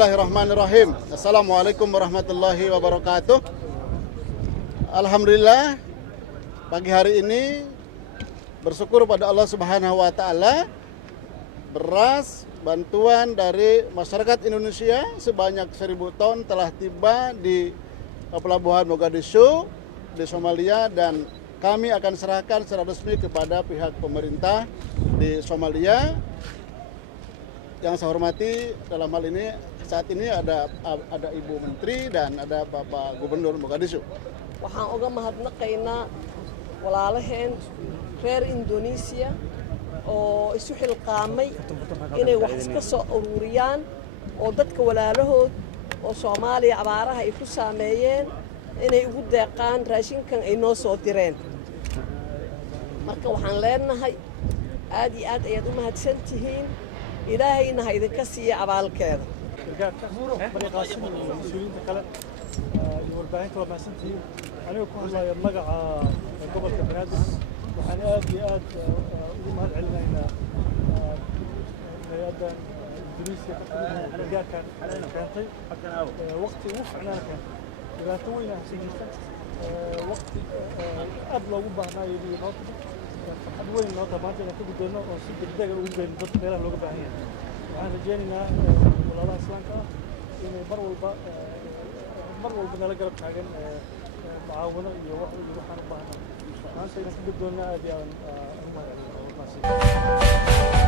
Bismillahirrahmanirrahim. Assalamualaikum warahmatullahi wabarakatuh. Alhamdulillah, pagi hari ini bersyukur pada Allah Subhanahu wa taala, beras bantuan dari masyarakat Indonesia sebanyak 1.000 ton telah tiba di pelabuhan Mogadishu di Somalia, dan kami akan serahkan secara resmi kepada pihak pemerintah di Somalia. Yang saya hormati dalam hal ini saat ini ada Ibu Menteri dan ada Bapak Gubernur Mogadishu. Waxaan uga mahadnaqaynaa walaalaheen reer Indonesia oo isu xilqaamay inay wax iska soo ururiyaan oo dadka walaalahood oo Soomaaliya abaaraha ay ku saameeyeen inay ugu deeqaan raashinkan ay noo soo direen. Marka waxaan leenahay aad iyo aad ayaad u mahadsantihiin. ilaahayna ha idinka siiya abaalkeeda. Qaasim iyo mas'uuliyiinta kale iyo warbaahinta waa mahadsantihiin. Aniga ku hadlayo magaca gobolka Banaadir waxaan aad iyo aad ugu mahad celinaynaa hay'adda Indonesia gargaarkan keentay waqti ugu fiicnaan keentay dhibaato weyn ah jirta waqti aad loogu baahnaayo iyo noqdo farxad weyn noo dhammaantay inaan ka gudbeyno oo si degdeg ah ugu geyno dadka meelaha looga baahan yahay. waxaan rajaynaynaa walaalaha islaamka ah inay mar walba nala garab taagan mucaawano iyo waxaan u baahnaa maanta inaan ka gudboonnaa aad iyo aan u mahadcelinayo.